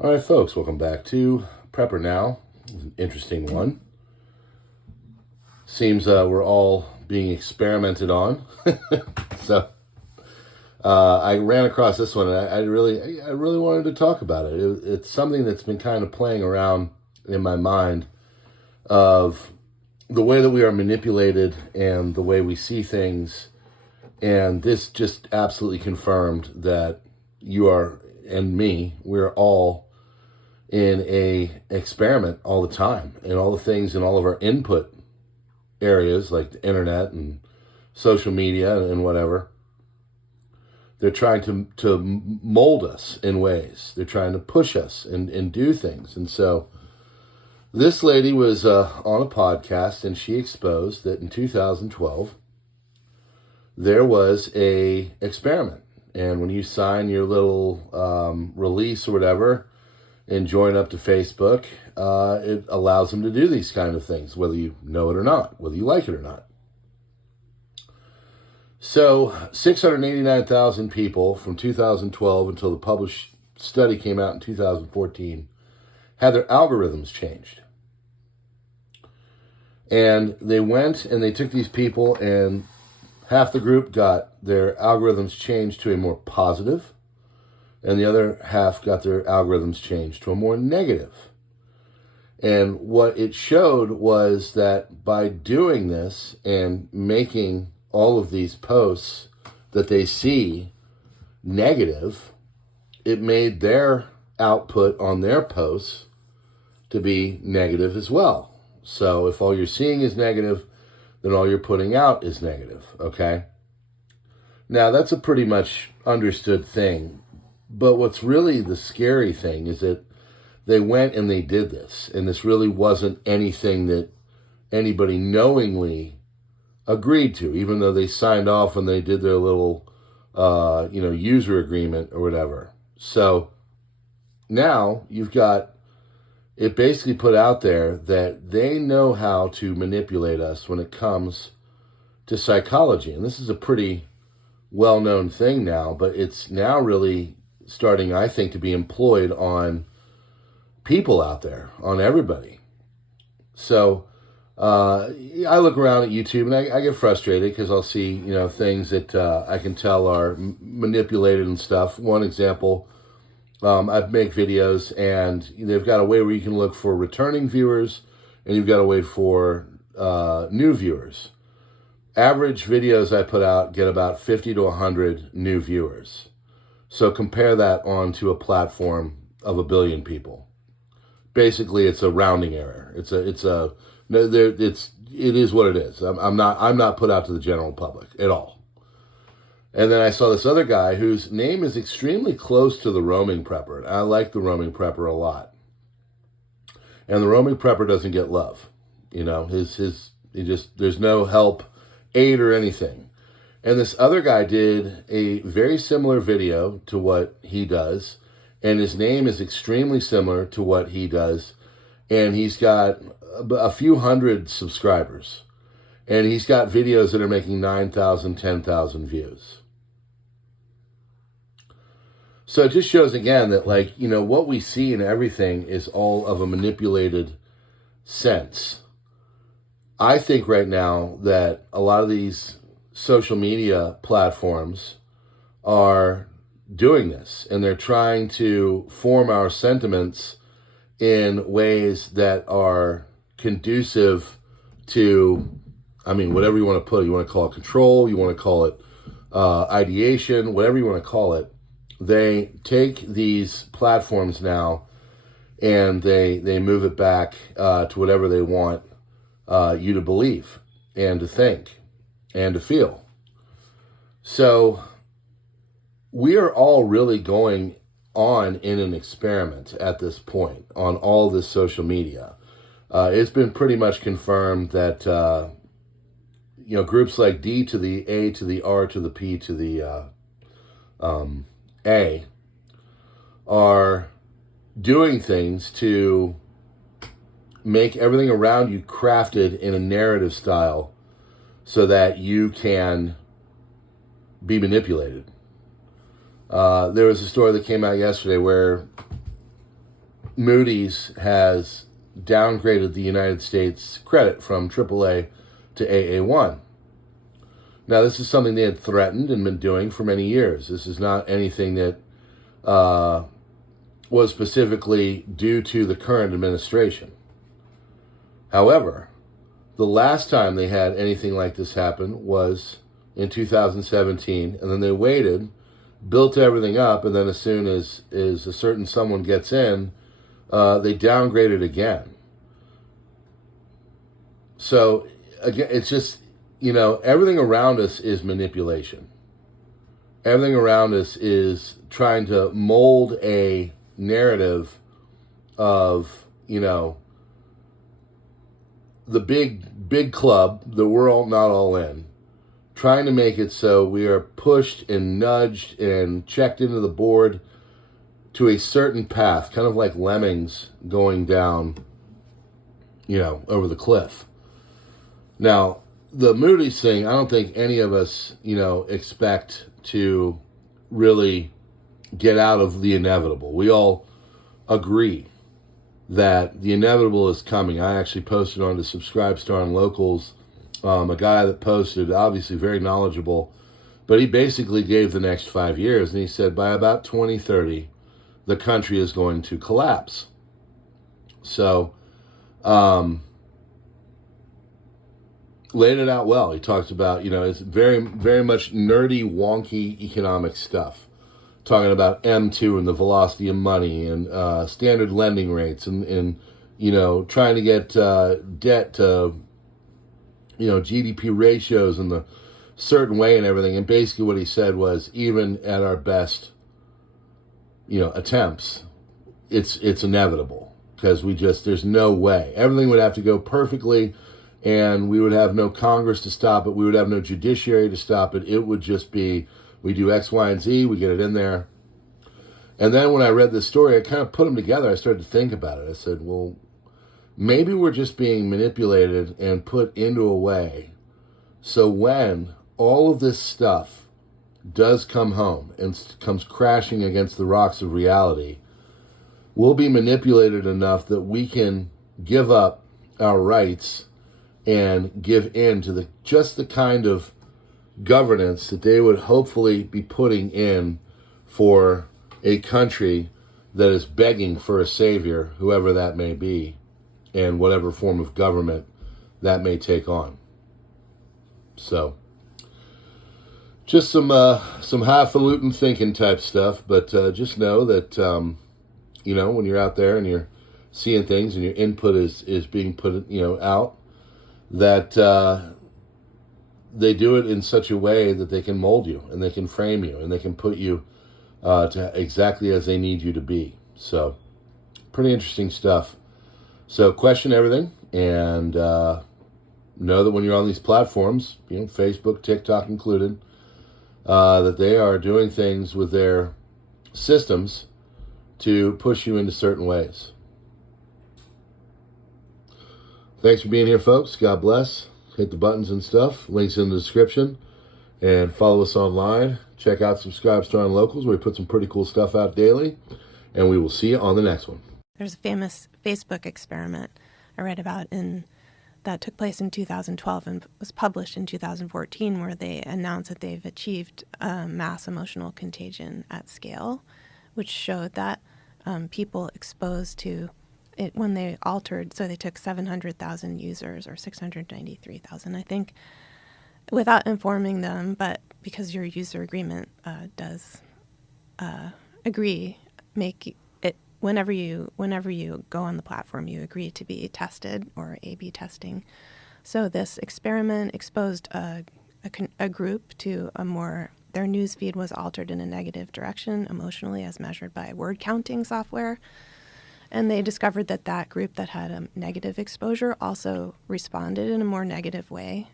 All right, folks, welcome back to PrepperNow. An interesting one. Seems we're all being experimented on. So I ran across this one, and I really wanted to talk about it. It's something that's been kind of playing around in my mind of the way that we are manipulated and the way we see things. And this just absolutely confirmed that you are, and me, we're all in a experiment all the time, and all the things in all of our input areas like the internet and social media and whatever. They're trying to mold us in ways. They're trying to push us and do things. And so this lady was on a podcast, and she exposed that in 2012 there was a experiment. And when you sign your little release or whatever and join up to Facebook, it allows them to do these kind of things, whether you know it or not, whether you like it or not. So 689,000 people from 2012 until the published study came out in 2014 had their algorithms changed. And they went and they took these people, and half the group got their algorithms changed to a more positive, and the other half got their algorithms changed to a more negative. And what it showed was that by doing this and making all of these posts that they see negative, it made their output on their posts to be negative as well. So if all you're seeing is negative, then all you're putting out is negative, okay? Now, that's a pretty much understood thing. But what's really the scary thing is that they went and they did this. And this really wasn't anything that anybody knowingly agreed to, even though they signed off and they did their little, user agreement or whatever. So now you've got it basically put out there that they know how to manipulate us when it comes to psychology. And this is a pretty well-known thing now, but it's now really starting, I think, to be employed on people out there, on everybody. So I look around at YouTube and I get frustrated because I'll see, things that I can tell are manipulated and stuff. One example, I make videos, and they've got a way where you can look for returning viewers, and you've got a way for new viewers. Average videos I put out get about 50 to 100 new viewers. So compare that onto a platform of 1 billion people. Basically, it's a rounding error. It is what it is. I'm not put out to the general public at all. And then I saw this other guy whose name is extremely close to the roaming prepper. And I like the roaming prepper a lot. And the roaming prepper doesn't get love. There's no help, aid, or anything. And this other guy did a very similar video to what he does, and his name is extremely similar to what he does, and he's got a few hundred subscribers, and he's got videos that are making 9,000, 10,000 views. So it just shows again that, what we see in everything is all of a manipulated sense. I think right now that a lot of these social media platforms are doing this, and they're trying to form our sentiments in ways that are conducive to, whatever you want to put it. You want to call it control, you want to call it ideation, whatever you want to call it. They take these platforms now and they move it back to whatever they want you to believe and to think and to feel. So we are all really going on in an experiment at this point on all this social media. It's been pretty much confirmed that groups like D to the A to the R to the P to the A are doing things to make everything around you crafted in a narrative style so that you can be manipulated. There was a story that came out yesterday where Moody's has downgraded the United States credit from AAA to AA1. Now, this is something they had threatened and been doing for many years. This is not anything that was specifically due to the current administration. However, the last time they had anything like this happen was in 2017, and then they waited, built everything up, and then as soon as a certain someone gets in, they downgrade it again. So, again, it's just, everything around us is manipulation. Everything around us is trying to mold a narrative of, the big club that we're all not all in, trying to make it so we are pushed and nudged and checked into the board to a certain path, kind of like lemmings going down, over the cliff. Now, the Moody's thing, I don't think any of us, expect to really get out of the inevitable. We all agree that the inevitable is coming. I actually posted on the SUBSTACK and Locals, a guy that posted, obviously very knowledgeable, but he basically gave the next 5 years, and he said by about 2030, the country is going to collapse. So, laid it out well. He talked about, it's very, very much nerdy, wonky economic stuff. Talking about M2 and the velocity of money and standard lending rates and trying to get debt to, GDP ratios in the certain way and everything. And basically what he said was, even at our best, attempts, it's inevitable because there's no way. Everything would have to go perfectly, and we would have no Congress to stop it. We would have no judiciary to stop it. It would just be, we do X, Y, and Z, we get it in there. And then when I read this story, I kind of put them together. I started to think about it. I said, well, maybe we're just being manipulated and put into a way so when all of this stuff does come home and comes crashing against the rocks of reality, we'll be manipulated enough that we can give up our rights and give in to just the kind of governance that they would hopefully be putting in for a country that is begging for a savior, whoever that may be, and whatever form of government that may take on. So, just some highfalutin thinking type stuff, but just know that, when you're out there and you're seeing things and your input is being put, out, that they do it in such a way that they can mold you and they can frame you and they can put you to exactly as they need you to be. So, pretty interesting stuff. So, question everything and know that when you're on these platforms, Facebook, TikTok included, that they are doing things with their systems to push you into certain ways. Thanks for being here, folks. God bless. Hit the buttons and stuff. Links in the description. And follow us online. Check out SUBSTACK and Locals, where we put some pretty cool stuff out daily. And we will see you on the next one. There's a famous Facebook experiment I read about that took place in 2012 and was published in 2014, where they announced that they've achieved mass emotional contagion at scale, which showed that people exposed to it when they altered, so they took 700,000 users or 693,000, I think, without informing them, but because your user agreement does agree, make it whenever you go on the platform, you agree to be tested or A/B testing. So this experiment exposed a group to their news feed was altered in a negative direction emotionally as measured by word counting software. And they discovered that group that had a negative exposure also responded in a more negative way